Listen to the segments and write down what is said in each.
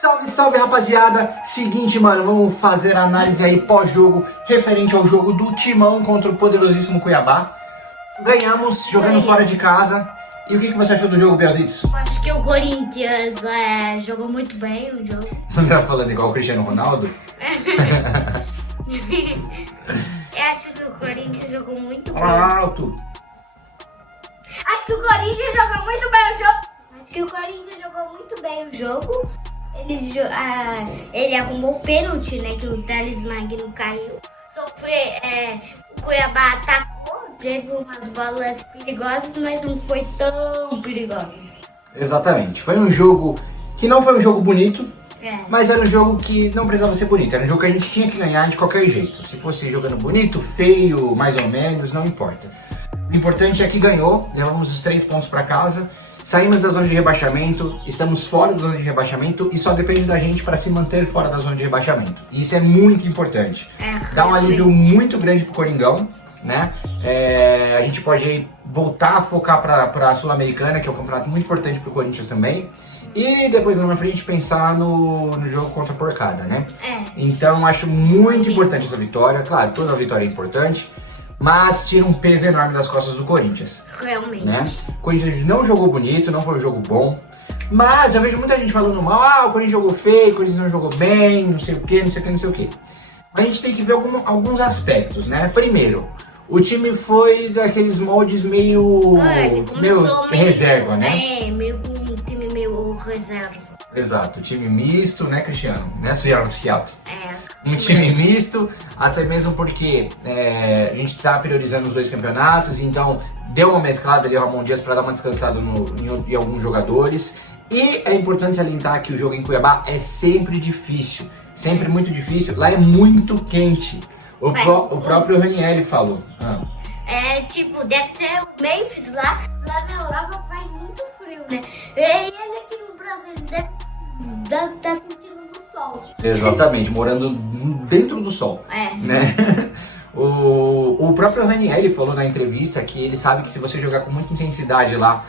Salve, salve, rapaziada! Seguinte, mano, vamos fazer a análise aí pós-jogo referente ao jogo do Timão contra o poderosíssimo Cuiabá. Ganhamos jogando fora de casa. E o que você achou do jogo, Bielzitos? Acho que o Corinthians jogou muito bem o jogo. Não tá falando igual o Cristiano Ronaldo? Eu acho que o Corinthians jogou muito bem. Alto! Acho que o Corinthians jogou muito bem o jogo. Acho que o Corinthians jogou muito bem o jogo. Ele arrumou o pênalti, né? Que o Thales Magno caiu. O Cuiabá atacou, teve umas bolas perigosas, mas não foi tão perigosas. Exatamente. Foi um jogo que não foi um jogo bonito, Mas era um jogo que não precisava ser bonito. Era um jogo que a gente tinha que ganhar de qualquer jeito. Se fosse jogando bonito, feio, mais ou menos, não importa. O importante é que ganhou, levamos os 3 pontos para casa. Saímos da zona de rebaixamento, estamos fora da zona de rebaixamento e só depende da gente para se manter fora da zona de rebaixamento. E isso é muito importante. Dá um alívio muito grande pro Coringão, né? A gente pode aí voltar a focar para a Sul-Americana, que é um campeonato muito importante pro Corinthians também. E depois lá na frente pensar no jogo contra a Porcada, né? Então acho muito importante essa vitória. Claro, toda vitória é importante. Mas tira um peso enorme das costas do Corinthians. Realmente. Né? O Corinthians não jogou bonito, não foi um jogo bom. Mas eu vejo muita gente falando mal, o Corinthians jogou feio, o Corinthians não jogou bem, não sei o que, não sei o que, não sei o que. A gente tem que ver alguns aspectos, né? Primeiro, o time foi daqueles moldes meio reserva, né? Meio com um time meio reserva. Exato, time misto, né, Cristiano? Né, Fiato? Um time misto, até mesmo porque a gente está priorizando os 2 campeonatos, então deu uma mesclada ali o Ramon Dias para dar uma descansada em alguns jogadores. E é importante salientar que o jogo em Cuiabá é sempre difícil, sempre muito difícil, lá é muito quente. O próprio Ranieri falou. Deve ser o Memphis lá na Europa faz muito frio, né? E ele aqui no Brasil deve estar sentindo no sol. Exatamente, morando dentro do sol. Né? O próprio Ranieri falou na entrevista que ele sabe que se você jogar com muita intensidade lá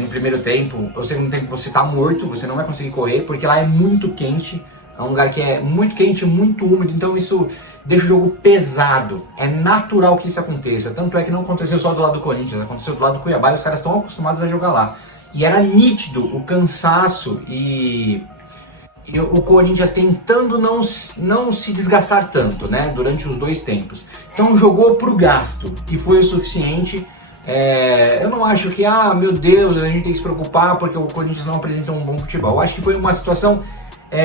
no primeiro tempo, ou segundo tempo você tá morto, você não vai conseguir correr, porque lá é muito quente. É um lugar que é muito quente, muito úmido, então isso deixa o jogo pesado. É natural que isso aconteça. Tanto é que não aconteceu só do lado do Corinthians, aconteceu do lado do Cuiabá e os caras estão acostumados a jogar lá. E era nítido o cansaço e o Corinthians tentando não se desgastar tanto, né, durante os 2 tempos. Então jogou pro gasto e foi o suficiente. Eu não acho que, meu Deus, a gente tem que se preocupar porque o Corinthians não apresentou um bom futebol. Eu acho que foi uma situação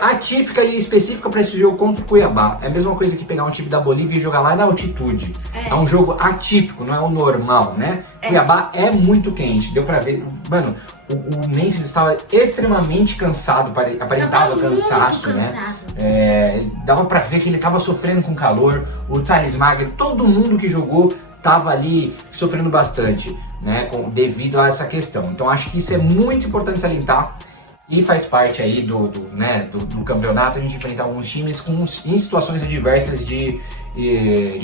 atípica e específica para esse jogo contra o Cuiabá. É a mesma coisa que pegar um time da Bolívia e jogar lá na altitude. É um jogo atípico, não é o normal, né? Cuiabá é muito quente, deu pra ver. Mano, o Memphis estava extremamente cansado, aparentava cansaço, né? Dava pra ver que ele tava sofrendo com calor. O Thales Magno, todo mundo que jogou tava ali sofrendo bastante, né? Devido a essa questão. Então acho que isso é muito importante salientar. E faz parte aí do campeonato a gente enfrentar alguns times em situações adversas de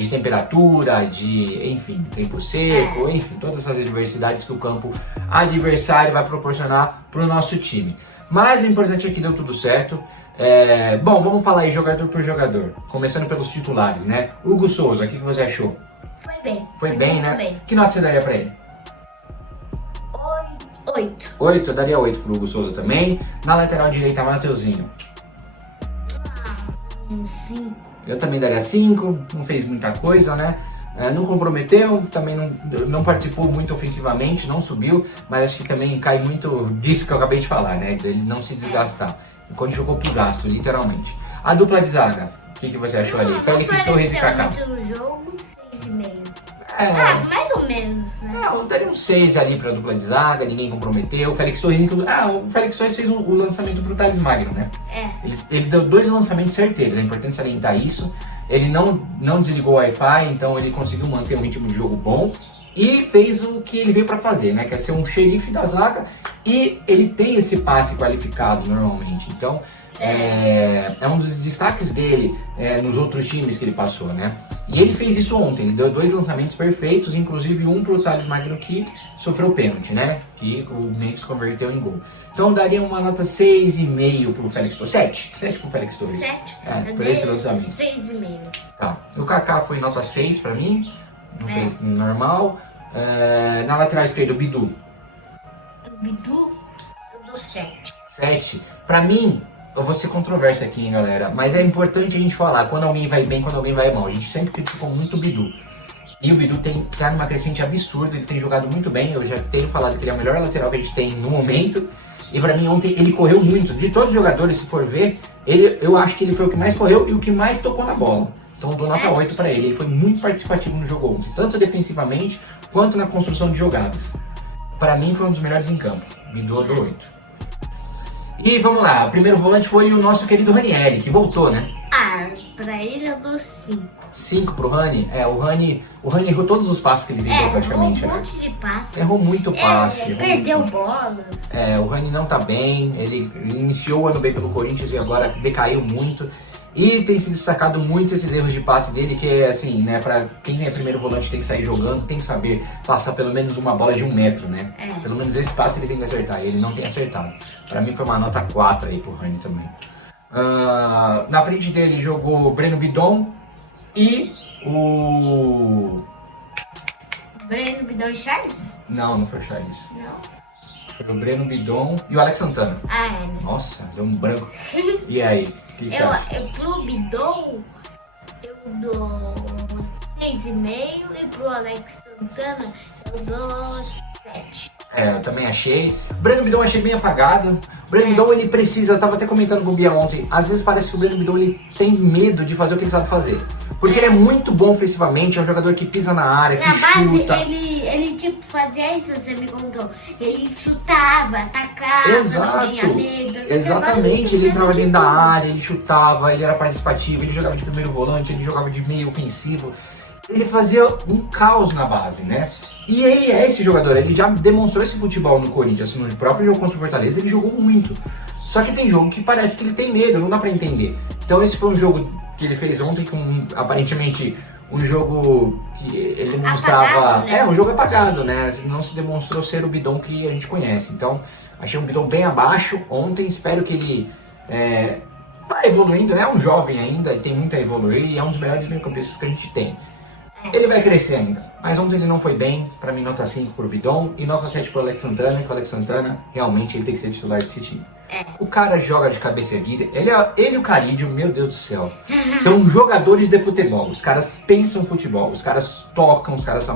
temperatura, enfim, tempo seco, enfim, todas essas adversidades que o campo adversário vai proporcionar para o nosso time. Mas o importante é que deu tudo certo. Bom, vamos falar aí jogador por jogador, começando pelos titulares, né? Hugo Souza, o que você achou? Foi bem. Foi bem, né? Também. Que nota você daria para ele? 8. 8, eu daria 8 pro Hugo Souza também. Na lateral direita, Mateuzinho. 5. Eu também daria 5, não fez muita coisa, né? Não comprometeu, também não participou muito ofensivamente, não subiu, mas acho que também cai muito disso que eu acabei de falar, né? Ele não se desgastar. Quando jogou pro gasto, literalmente. A dupla de zaga, o que você achou ali? Félix Torres e Kaká. Muito no jogo, 6,5. Mais ou menos, né? Eu daria um 6 ali pra dupla de zaga, ninguém comprometeu. O Félix Torres, o Félix Torres fez o lançamento pro Thales Magno, né? Ele deu 2 lançamentos certeiros, é importante salientar isso. Ele não desligou o Wi-Fi, então ele conseguiu manter um ritmo de jogo bom. E fez o que ele veio pra fazer, né? Que é ser um xerife da zaga. E ele tem esse passe qualificado normalmente, então... É um dos destaques dele nos outros times que ele passou, né? E ele fez isso ontem, ele deu 2 lançamentos perfeitos, inclusive um pro Thales Magno que sofreu pênalti, né? Que o Memphis converteu em gol. Então eu daria uma nota 6,5 pro Félix Torres. 7 pro Félix Torres. 7? Por esse lançamento. 6,5. Tá. O Kaká foi nota 6 pra mim, não fez normal. Na lateral esquerda, o Bidu. O Bidu, eu dou 7. 7. Pra mim, eu vou ser controverso aqui, hein, galera, mas é importante a gente falar quando alguém vai bem, quando alguém vai mal. A gente sempre criticou muito o Bidu. E o Bidu tá numa crescente absurda, ele tem jogado muito bem. Eu já tenho falado que ele é o melhor lateral que a gente tem no momento. E pra mim ontem ele correu muito. De todos os jogadores, se for ver, eu acho que ele foi o que mais correu e o que mais tocou na bola. Então eu dou nota 8 pra ele. Ele foi muito participativo no jogo ontem, tanto defensivamente quanto na construção de jogadas. Pra mim foi um dos melhores em campo. Bidu eu dou 8. E vamos lá, o primeiro volante foi o nosso querido Ranieri, que voltou, né? Pra ele eu dou 5. 5 pro Rani? O Rani errou todos os passes que ele tentou praticamente, errou um né? monte de passe. Errou muito passe. Perdeu bola. O Rani não tá bem, ele iniciou o ano bem pelo Corinthians e agora decaiu muito. E tem se destacado muito esses erros de passe dele, que é assim, né, pra quem é primeiro volante tem que sair jogando, tem que saber passar pelo menos uma bola de 1 metro, né? Pelo menos esse passe ele tem que acertar, e ele não tem acertado. Pra mim foi uma nota 4 aí pro Rani também. Na frente dele jogou o Breno Bidon e o... Breno Bidon e Charles? Não foi o Charles. Não. Foi o Breno Bidon e o Alex Santana. Né? Nossa, deu um branco. E aí? Pro Bidon eu dou 6,5 e pro Alex Santana eu dou 7. Eu também achei. O Breno Bidon eu achei bem apagado. O Breno Bidon ele precisa, eu tava até comentando com o Bia ontem, às vezes parece que o Breno Bidon ele tem medo de fazer o que ele sabe fazer. Porque ele é muito bom ofensivamente, é um jogador que pisa na área, que chuta. Ele tipo fazia isso, você me contou. Ele chutava, atacava, não tinha medo. Exatamente, ele entrava dentro da área, ele chutava, ele era participativo, ele jogava de primeiro volante, ele jogava de meio ofensivo. Ele fazia um caos na base, né? E ele é esse jogador, ele já demonstrou esse futebol no Corinthians, no próprio jogo contra o Fortaleza, ele jogou muito. Só que tem jogo que parece que ele tem medo, não dá pra entender. Então esse foi um jogo que ele fez ontem com, aparentemente, um jogo que ele demonstrava... Apagado, né? Um jogo apagado, né? Não se demonstrou ser o Bidon que a gente conhece. Então, achei um Bidon bem abaixo ontem, espero que ele... vai evoluindo, né? É um jovem ainda, tem muito a evoluir e é um dos melhores meio-campistas que a gente tem. Ele vai crescer ainda, mas ontem ele não foi bem, pra mim nota 5 pro Bidon e nota 7 pro Alex Santana, que o Alex Santana realmente ele tem que ser titular desse time. O cara joga de cabeça erguida, ele e o Carídio, meu Deus do céu, são jogadores de futebol, os caras pensam futebol, os caras tocam, os caras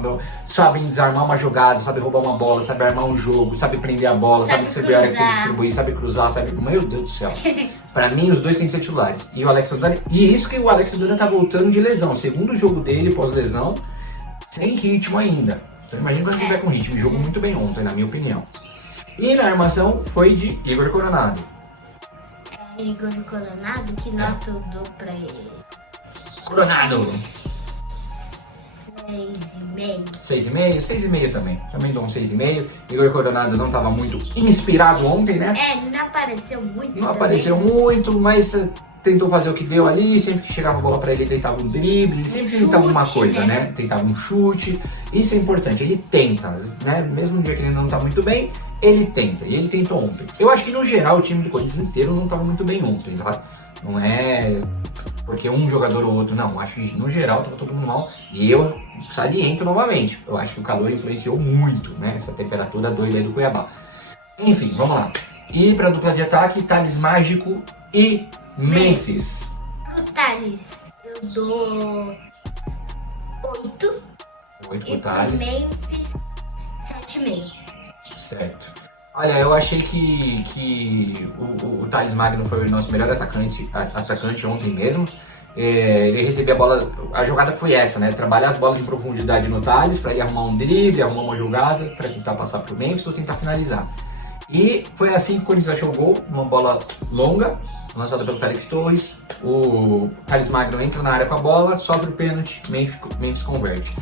sabem desarmar uma jogada, sabem roubar uma bola, sabem armar um jogo, sabem prender a bola, sabem distribuir, sabem cruzar, meu Deus do céu. Pra mim, os dois têm que ser titulares. E o Alex Santana, e isso que o Alex Santana tá voltando de lesão. Segundo jogo dele, pós-lesão, sem ritmo ainda. Então imagina quando ele tiver com ritmo. Jogou muito bem ontem, na minha opinião. E na armação foi de Igor Coronado. Igor Coronado, que nota eu dou pra ele? Coronado! 6,5. 6,5 também. Também dou um 6,5. Igor Coronado não estava muito inspirado ontem, né? Não apareceu muito. Não apareceu muito, mas tentou fazer o que deu ali. Sempre que chegava a bola para ele tentava um drible. Ele sempre tentava alguma coisa, né? Tentava um chute. Isso é importante. Ele tenta, né? Mesmo no dia que ele não tá muito bem, ele tenta. E ele tentou ontem. Eu acho que no geral o time do Corinthians inteiro não estava muito bem ontem, tá? Não é porque um jogador ou outro, não. Acho que no geral estava todo mundo mal. E eu saliento novamente. Eu acho que o calor influenciou muito, né? Essa temperatura doida aí do Cuiabá. Enfim, vamos lá. E para a dupla de ataque, Thales Mágico e Memphis. Pro Thales, eu dou 8. 8 pro E Thales. pro Memphis, 7,5. Certo. Olha, eu achei que o Thales Magno foi o nosso melhor atacante ontem mesmo. Ele recebia a bola, a jogada foi essa, né? Trabalhar as bolas em profundidade no Thales para ele arrumar um drible, arrumar uma jogada para tentar passar pro Memphis ou tentar finalizar. E foi assim que o Corinthians achou o gol, uma bola longa, lançada pelo Félix Torres. O Thales Magno entra na área com a bola, sofre o pênalti, Memphis converte.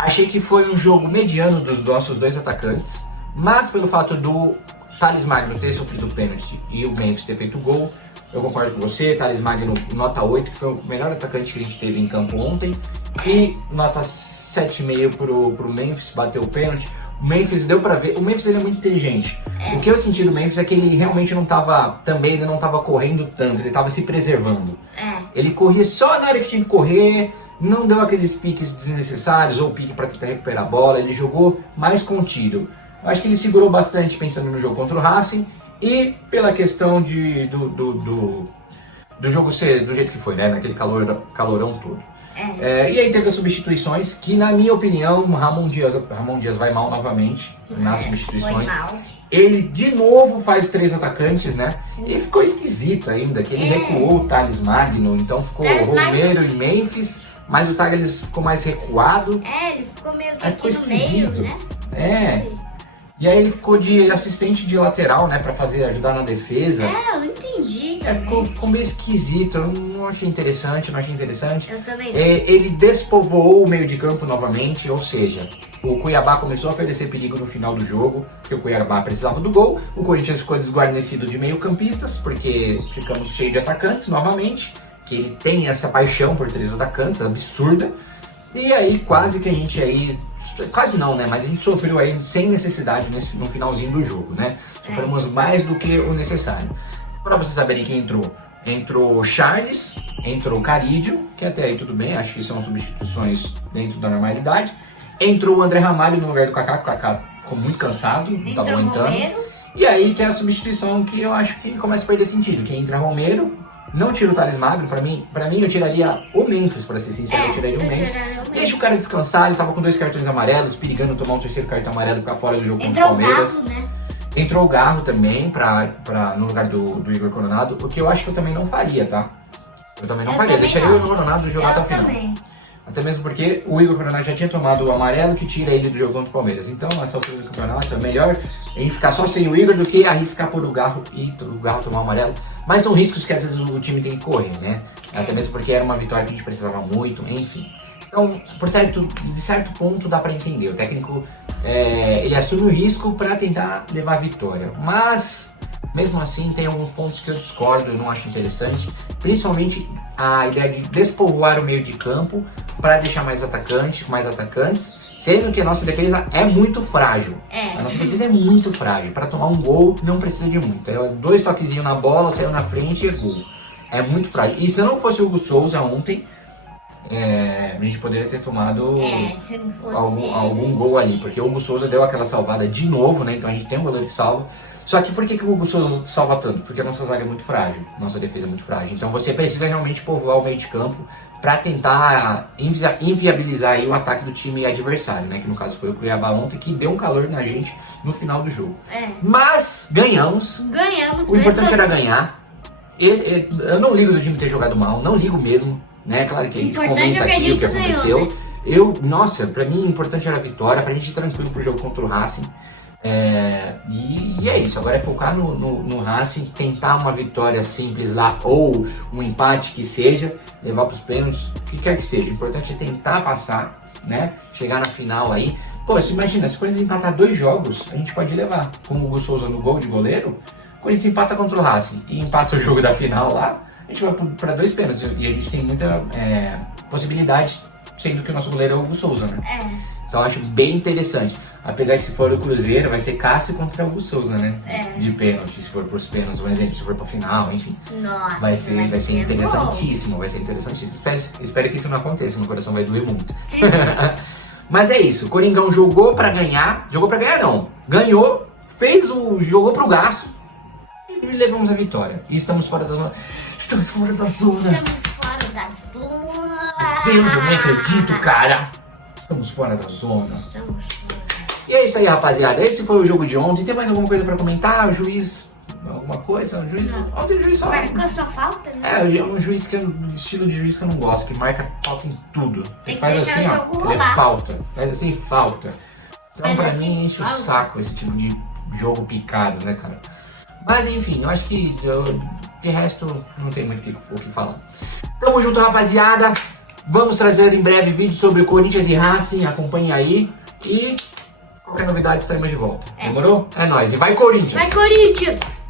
Achei que foi um jogo mediano dos nossos dois atacantes. Mas pelo fato do Thales Magno ter sofrido o pênalti e o Memphis ter feito o gol, eu concordo com você, Thales Magno nota 8, que foi o melhor atacante que a gente teve em campo ontem, e nota 7,5 pro Memphis, bateu o pênalti. O Memphis deu pra ver, o Memphis ele é muito inteligente. O que eu senti do Memphis é que ele realmente não tava correndo tanto, ele tava se preservando. Ele corria só na hora que tinha que correr, não deu aqueles piques desnecessários ou pique pra tentar recuperar a bola, ele jogou mais contido. Eu acho que ele segurou bastante pensando no jogo contra o Racing e pela questão do jogo ser do jeito que foi, né? Naquele calorão todo. E aí teve as substituições, que na minha opinião, Ramon Dias vai mal novamente nas substituições. Ele de novo faz 3 atacantes, né? E ficou esquisito ainda, que ele recuou o Thales Magno, então ficou Romero e Memphis, mas o Thales ficou mais recuado. Ele ficou meio que aqui no meio, né? E aí ele ficou de assistente de lateral, né, pra ajudar na defesa. Eu não entendi. Ficou meio esquisito, eu não achei interessante, Eu também não. Ele despovoou o meio de campo novamente, ou seja, o Cuiabá começou a oferecer perigo no final do jogo, porque o Cuiabá precisava do gol, o Corinthians ficou desguarnecido de meio campistas, porque ficamos cheios de atacantes novamente, que ele tem essa paixão por 3 atacantes, absurda, e aí quase que a gente aí... Quase não, né? Mas a gente sofreu aí sem necessidade no finalzinho do jogo, né? Sofremos mais do que o necessário. Pra vocês saberem quem entrou. Entrou Charles, entrou Carídio, que até aí tudo bem, acho que são substituições dentro da normalidade. Entrou o André Ramalho no lugar do Kaká, o Kaká ficou muito cansado, não tava aguentando. E aí tem a substituição que eu acho que começa a perder sentido, que entra Romero. Não tiro o Thales Magno, pra mim eu tiraria o Memphis, pra ser sincero, eu tiraria o Memphis. Deixa o cara descansar, ele tava com 2 cartões amarelos, perigando tomar um 3º cartão amarelo e ficar fora do jogo contra o Palmeiras. Garro, né? Entrou o Garro também, no lugar do Igor Coronado, o que eu acho que eu também não faria, tá? Eu também não faria, deixaria o Igor Coronado jogar até o final. Até mesmo porque o Igor Coronado já tinha tomado o amarelo que tira ele do jogo contra o Palmeiras. Então, nessa altura do campeonato, é melhor a gente ficar só sem o Igor do que arriscar por o Garro e o Garro tomar o amarelo. Mas são riscos que às vezes o time tem que correr, né? Até mesmo porque era uma vitória que a gente precisava muito, enfim. Então, de certo ponto dá pra entender. O técnico, ele assume o risco pra tentar levar a vitória. Mas, mesmo assim, tem alguns pontos que eu discordo, eu não acho interessante. Principalmente a ideia de despovoar o meio de campo para deixar mais atacantes, sendo que a nossa defesa é muito frágil. A nossa defesa é muito frágil. Para tomar um gol não precisa de muito. 2 toquezinhos na bola, saiu na frente e é gol. É muito frágil. E se não fosse o Hugo Souza ontem, a gente poderia ter tomado se não fosse algum gol ali, porque o Hugo Souza deu aquela salvada de novo, né? Então a gente tem um goleiro que salva. Só que por que o Hugo Souza salva tanto? Porque a nossa zaga é muito frágil, nossa defesa é muito frágil. Então você precisa realmente povoar o meio de campo para tentar inviabilizar aí o ataque do time adversário, né? Que no caso foi o Cuiabá ontem, que deu um calor na gente no final do jogo. Mas ganhamos. O importante era ganhar. Eu não ligo do time ter jogado mal, não ligo mesmo, né? Claro que a gente comenta aqui o que aconteceu. Né? Pra mim o importante era a vitória, pra gente ir tranquilo pro jogo contra o Racing. E é isso, agora é focar no Racing, tentar uma vitória simples lá, ou um empate que seja, levar pros pênaltis, o que quer que seja. O importante é tentar passar, né? Chegar na final aí. Pô, você imagina, se o Corinthians empatar 2 jogos, a gente pode levar. Como o Hugo Souza no gol de goleiro, o Corinthians empata contra o Racing e empata o jogo da final lá, a gente vai para 2 pênaltis. E a gente tem muita possibilidade, sendo que o nosso goleiro é o Hugo Souza, né? Então eu acho bem interessante. Apesar que se for o Cruzeiro, vai ser Cássio contra o Hugo Souza, né? De pênalti, se for pros pênaltis, um exemplo, se for pra final, enfim. Nossa, vai ser interessantíssimo, vai ser interessantíssimo. Espero que isso não aconteça, meu coração vai doer muito. Mas é isso, o Coringão jogou pra ganhar não, ganhou, jogou pro gasto e levamos a vitória. E estamos fora da zona. Estamos fora da zona. Deus, eu nem acredito, cara. Estamos fora da zona. E é isso aí, rapaziada. Esse foi o jogo de ontem. Tem mais alguma coisa pra comentar? O juiz... Alguma coisa? O juiz... Ontem o juiz só... Marcou só falta, né? É um juiz que estilo de juiz que eu não gosto, que marca falta em tudo. Tem que faz deixar assim, o jogo ó, rolar. falta. Faz assim, falta. Então Faz pra assim, mim enche o falta. saco esse tipo de jogo picado, né, cara? Mas enfim, eu acho que de resto não tem muito o que falar. Tamo junto, rapaziada. Vamos trazer em breve vídeo sobre Corinthians e Racing. Acompanhe aí. E qualquer novidade estaremos de volta. Demorou? É nóis. E vai, Corinthians! Vai, Corinthians!